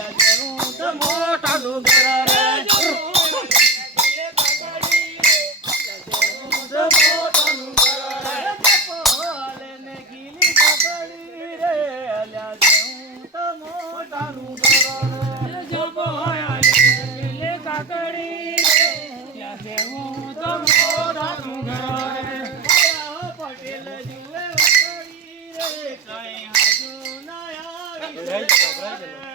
મોટાનું ઘર રે મોટાનું ઘર રે પોલે ને ગીલી કાકડી રે અલ્યા હું તો મોટાનું ઘર રે ગીલી કાકડી રે ત્યાં હું તો મોટાનું ઘર રે પટેલ જીવે વકડી રે કઈ હાજુ ના આવી